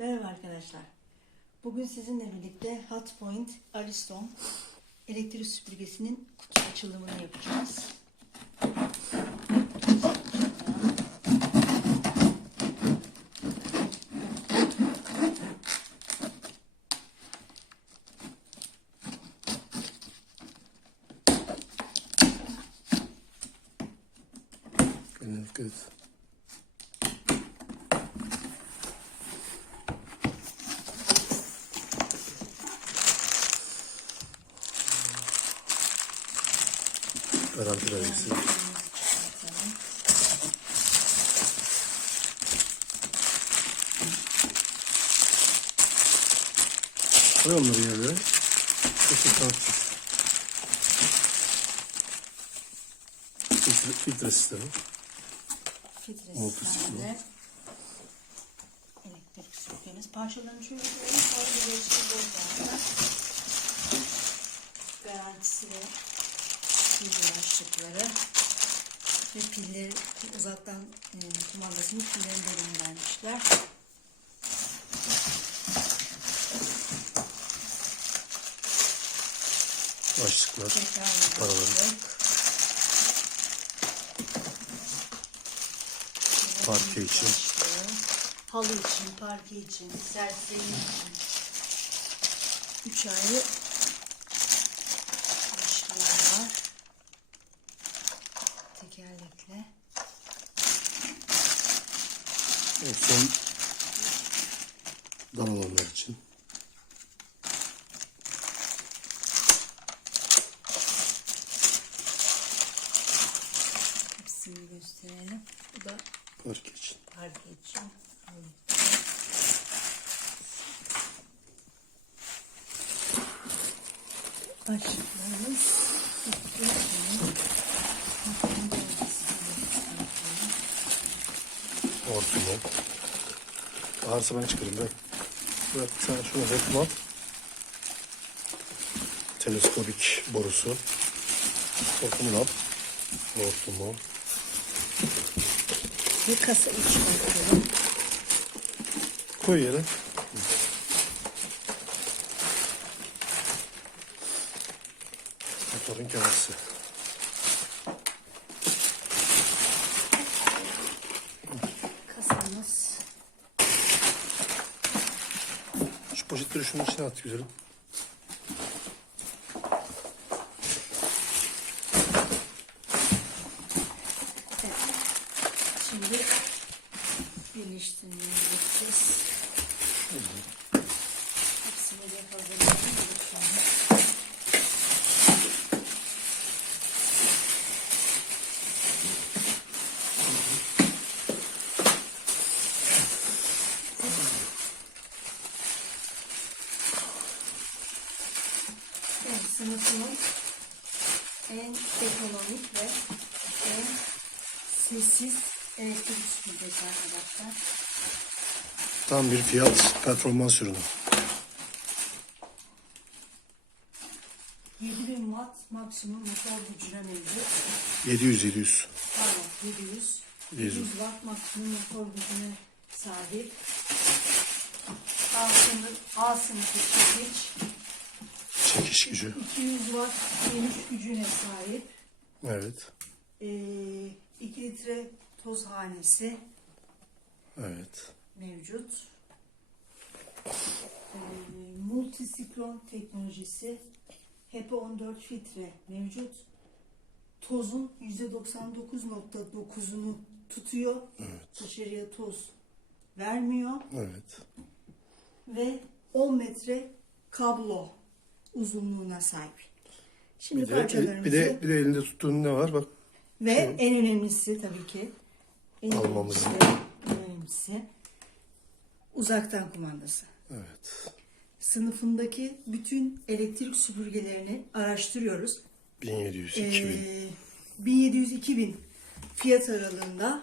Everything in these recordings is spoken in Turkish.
Merhaba arkadaşlar. Bugün sizinle birlikte Hotpoint Ariston elektrik süpürgesinin kutu açılımını yapacağız. Good. Garanti vergisi. Koy onları yerlere. Filtre sistemi. Filtre sistemde elektrik süpürgemiz. Parçalarını şöyle koyalım. Sonra değiştireceğiz. Garantisi ve pil başlıkları ve pilleri uzaktan kumandasını pillerini de göndermişler. Başlıklar, paraları. Parke için. Halı için, parke için, serseyi için. 3 ayrı başlıklar var. Tekerlekle. Evet, son dar olanlar için. Hepsini gösterelim. Bu da Parke için. parke için. Başlıklarımız Hortumu. Ağırsa ben çıkarım. Bırak sen şunu hortumu at. Teleskopik borusu. Hortumunu al. Hortumu. ve kasa için bakıyorum. Koy yere. Motorun kendisi. Kasamız. Şu poşetleri şunun içine at güzelim. Evet. Şimdi birleştirmeye geçeceğiz. Hepsini de hazırlayalım. Evet, sınıfının en ekonomik ve en sessiz elektrik süpürgesi arkadaşlar. Tam bir fiyat performans ürünü. 7000 watt maksimum motor gücüne mevcut. 700. Pardon, 700 watt maksimum motor gücüne sahip. A sınıfı çekiç. Çekiş gücü. 200 watt geniş gücüne sahip. Evet. 2 litre toz hanesi Evet. mevcut. Multisiklon teknolojisi. HEPA 14 filtre mevcut. Tozun %99.9'unu tutuyor. Evet. Dışarıya toz vermiyor. Evet. Ve 10 metre kablo uzunluğuna sahip. Şimdi Bir de parçalarımızı elinde tuttuğun ne var bak. ve en önemlisi tabii ki Almamız. en önemlisi uzaktan kumandası. Evet. Sınıfındaki bütün elektrik süpürgelerini araştırıyoruz. 1700, 2000. 1700-2000 fiyat aralığında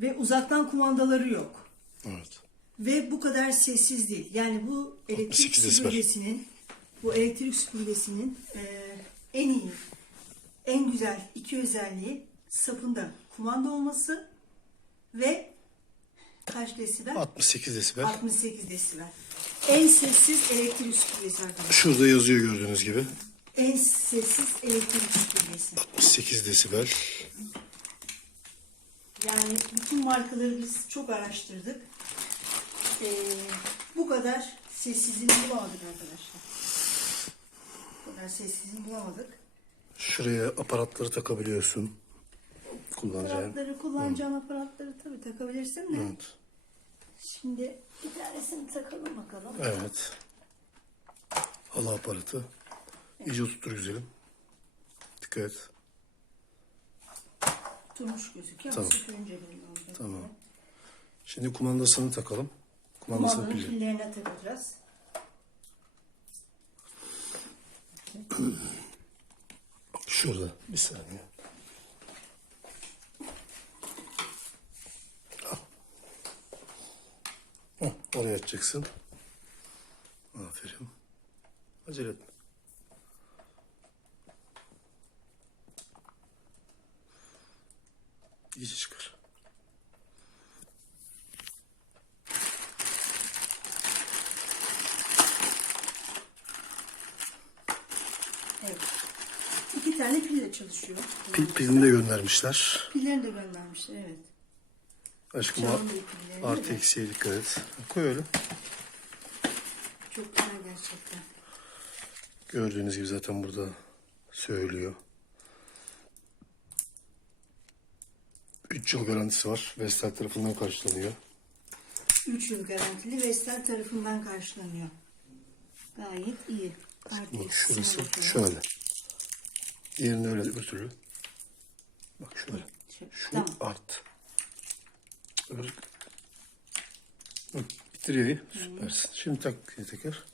ve uzaktan kumandaları yok. Evet. Ve bu kadar sessiz değil. Yani bu elektrik 68 desibel. süpürgesinin en iyi, en güzel iki özelliği sapında kumanda olması ve Kaç desibel? 68 desibel. 68 desibel. En sessiz elektrik süpürgesi arkadaşlar. Şurada yazıyor gördüğünüz gibi. En sessiz elektrik süpürgesi. 68 desibel. Yani bütün markaları biz çok araştırdık. Bu kadar sessizliğini bulamadık arkadaşlar. Bu kadar sessizliğini bulamadık. Şuraya aparatları takabiliyorsun. Kullanacağın. Kullanacağım aparatları tabii takabilirsin de. Evet. Şimdi bir tanesini takalım bakalım. Evet. Halı aparatı. İyice tuttur güzelim. Dikkat et. Turmuş gözüküyor. Tamam. Süpürünce belli olacak. Tamam. Şimdi kumandasını takalım. Kumandasını Kumandanın pili. pillerine takacağız. Şurada. Bir saniye. Al. Heh, oraya atacaksın. Aferin. Acele etme. İyice çıkar. Evet. 2 tane pille çalışıyor. Pilini de göndermişler. Pillerini de göndermişler, evet. Aşkım Çalın bir pilleri artı de. eksiye dikkat et. Koy öyle. Çok güzel gerçekten. Gördüğünüz gibi zaten burada söylüyor. 3 yıl garantisi var. Vestel tarafından karşılanıyor. 3 yıl garantili Vestel tarafından karşılanıyor. Gayet iyi. Artı Bak eksisine şurası bakalım. şöyle. Diğerini öyle öbür türlü. Bak şöyle. Şu Tamam. art. Öbür. Hı, bitir yayı. Süpersin. Şimdi tak tekrar.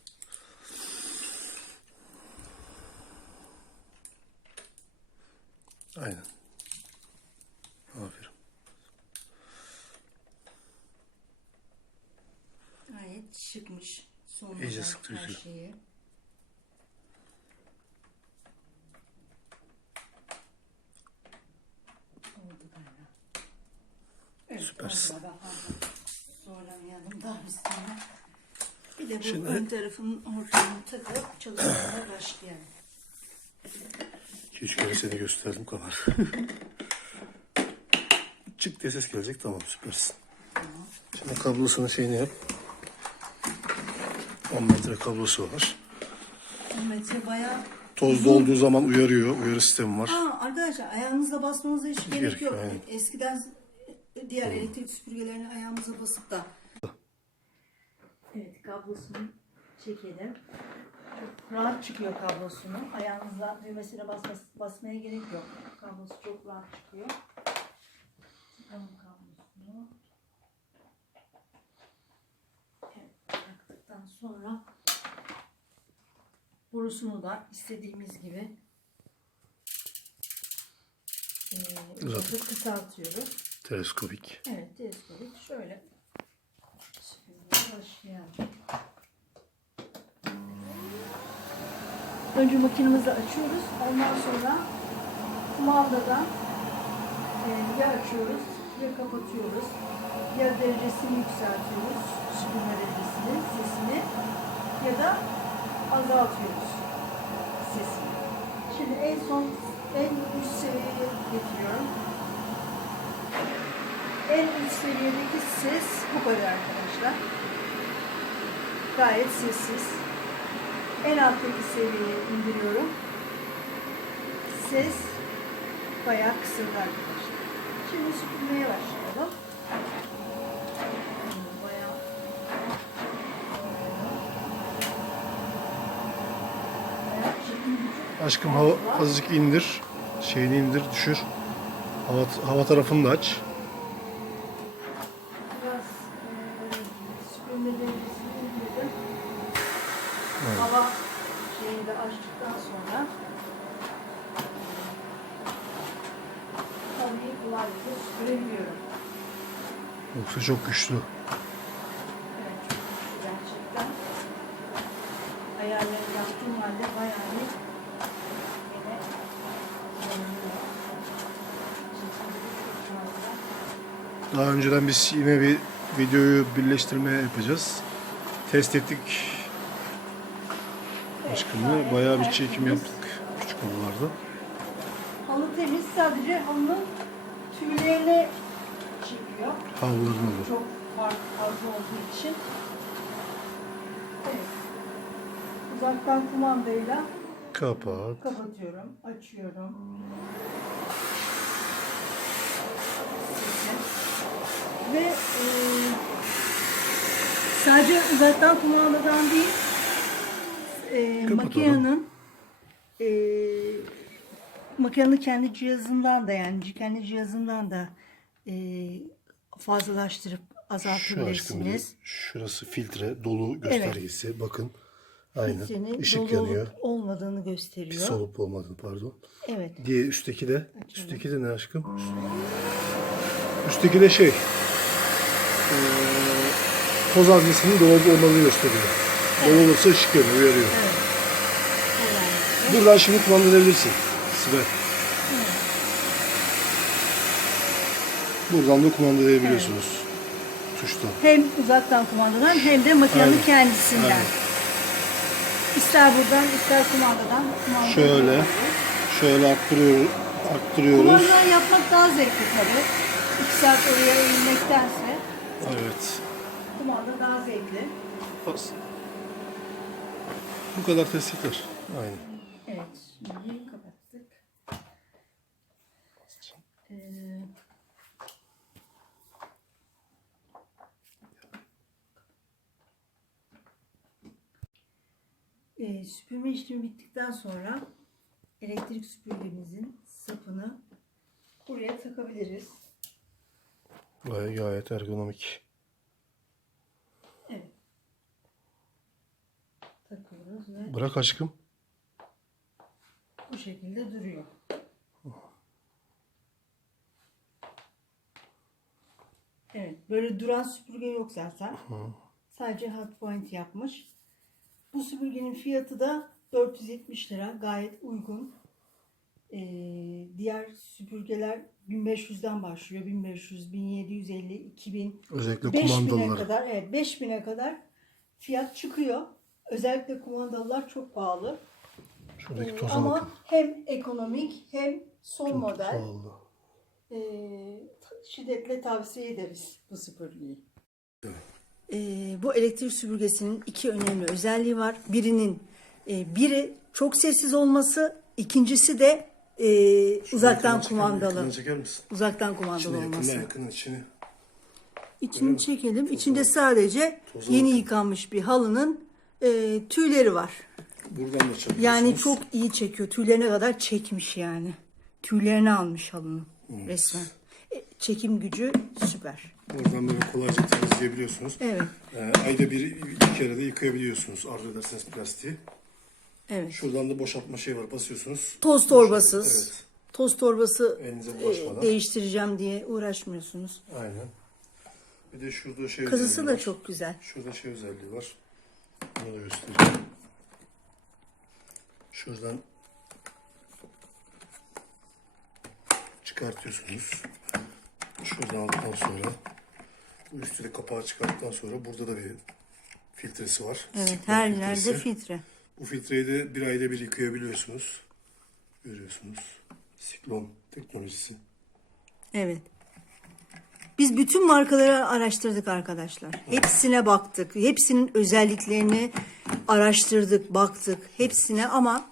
Aynen. Aferin. Gayet şıkmış. Sonunda İyice her sıktırıcı. şeyi. Oldu galiba. Evet, Süpersin. oldu galiba. Zorlamayalım daha bir sonra. Bir de bu Şimdi- ön tarafının ortasını takıp çalışmaya başlayalım. 2-3 kere seni gösterdim kamera. Çık diye ses gelecek. Tamam süpersin. Şimdi kablosunu şeyini yap. 10 metre kablosu var. 10 metre bayağı. Tozda olduğu zaman uyarıyor. Uyarı sistemi var. Arkadaşlar ayağınızla basmanıza hiç gerek Gerek yok. yok, aynen. Eskiden diğer elektrik süpürgelerini ayağımıza basıp da. Evet, kablosunu çekelim. Çok rahat çıkıyor kablosunu. Ayağınızla düğmesine basmaya gerek yok. Kablosu çok rahat çıkıyor. Çıkalım kablosunu. Evet, taktıktan sonra borusunu da istediğimiz gibi uzatıp kısaltıyoruz. Teleskopik. Evet, teleskopik. Şöyle süpürmeye başlayalım. Önce makinemizi açıyoruz. Ondan sonra kumandadan ya açıyoruz ya kapatıyoruz. Ya derecesini yükseltiyoruz. Süpürme derecesini, sesini ya da azaltıyoruz sesini. Şimdi en üst seviyeye getiriyorum. En üst seviyedeki ses bu kadar arkadaşlar. Gayet sessiz. En alttaki seviyeye indiriyorum. Ses bayağı kısıldı arkadaşlar. Şimdi süpürmeye başlayalım. Bayağı Aşkım azıcık indir. Şeyini indir, düşür. Hava tarafını da aç. biraz süpürme derecesini indirdim. Hava şeyini de açtıktan sonra havayı kolaylıkla süpürebiliyorum. Yoksa çok güçlü. Evet, çok güçlü gerçekten. Ayarları yaptığım halde bayağı bir yine kullanılıyor. Daha önceden biz yine bir videoyu birleştirme yapacağız. Test ettik aşkımla. Bayağı bir çekim yaptık küçük halılarda. Halı temiz, sadece halının tüylerine çekiyor. Havluların olur. Çok fazla olduğu için. Evet. Uzaktan kumandayla Kapat. kapatıyorum, açıyorum. Ve sadece uzaktan kumandadan değil, Kapatalım. makinenin kendi cihazından da, yani kendi cihazından da fazlalaştırıp Şu aşkım bir de azaltabilirsiniz. şurası filtre dolu göstergesi. Bakın. Aynen. Filtrenin Işık dolu yanıyor. olup olmadığını gösteriyor. Pis olup olmadığını pardon. Evet. Diye üstteki de. Üstteki de ne aşkım? Üstteki de şey. Toz haznesinin dolu olmadığını gösteriyor. Dolu olursa ışık yanıyor, uyarıyor. Evet. Kolaylıkla. Buradan şimdi kumanda edebilirsin Sibel. Buradan da kumanda edebiliyorsunuz. Tuştan. Hem uzaktan kumandadan hem de makinenin Aynen. kendisinden. Aynen. İster buradan ister kumandadan. Şöyle arttırıyoruz. Kumandadan yapmak daha zevkli tabii. 2 saat oraya eğilmektense Evet. kumanda daha zevkli. Bas. Bu kadar test yeter. Aynen. Evet, şimdi kapattık. Süpürme işlemi bittikten sonra elektrik süpürgemizin sapını buraya takabiliriz. Gayet ergonomik. Evet. Takıyoruz ve Bırak aşkım. bu şekilde duruyor. Evet, böyle duran süpürge yok zaten. Sadece hot point yapmış. Bu süpürgenin fiyatı da 470 lira. Gayet uygun. Diğer süpürgeler 1500'den başlıyor. 1500, 1750, 2000, Özellikle 5000'e kumandalıları. kadar, evet 5000'e kadar fiyat çıkıyor. Özellikle kumandalılar çok pahalı. Şuradaki toza Ama bakın. hem ekonomik hem son Çok model. pahalı. Şiddetle tavsiye ederiz bu süpürgeyi. Bu elektrik süpürgesinin 2 önemli özelliği var. Biri çok sessiz olması, ikincisi de uzaktan kumandalı. Yakından çeker misin? Uzaktan kumandalı İçini olması. yakından içini. İçini çekelim. İçinde sadece Toza yeni bakın. yıkanmış bir halının tüyleri var. Buradan da çekebilirsiniz. Yani çok iyi çekiyor. Tüylerine kadar çekmiş yani. Tüylerini almış halının resmen. Çekim gücü süper. Buradan böyle kolayca temizleyebiliyorsunuz. Evet. Ayda iki kere de yıkayabiliyorsunuz. Arzu ederseniz plastiği. Evet. Şuradan da boşaltma şey var. Basıyorsunuz. Toz torbasız. Evet. Toz torbası Elinize bulaşmadan. değiştireceğim diye uğraşmıyorsunuz. Aynen. Bir de şurada şey Kazısı özelliği da var. çok güzel. Şurada şey özelliği var. Bunu da göstereyim. Şuradan çıkartıyorsunuz. Şuradan aldıktan sonra bu üstüne kapağı çıkarttıktan sonra burada da bir filtresi var. Evet, Siklon her filtresi. yerde filtre. Bu filtreyi de bir ayda bir yıkayabiliyorsunuz. Görüyorsunuz. Siklon teknolojisi. Evet. Biz bütün markaları araştırdık arkadaşlar. Hepsine baktık. Hepsinin özelliklerini araştırdık, baktık. Hepsine ama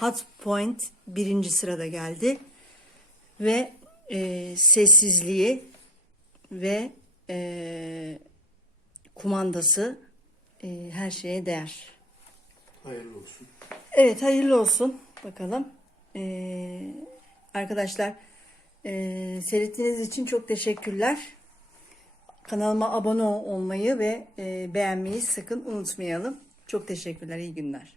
Hot Point 1. sırada geldi. Ve sessizliği ve kumandası her şeye değer. Hayırlı olsun. Evet, hayırlı olsun. Bakalım. Arkadaşlar seyrettiğiniz için çok teşekkürler. Kanalıma abone olmayı ve beğenmeyi sakın unutmayalım. Çok teşekkürler. İyi günler.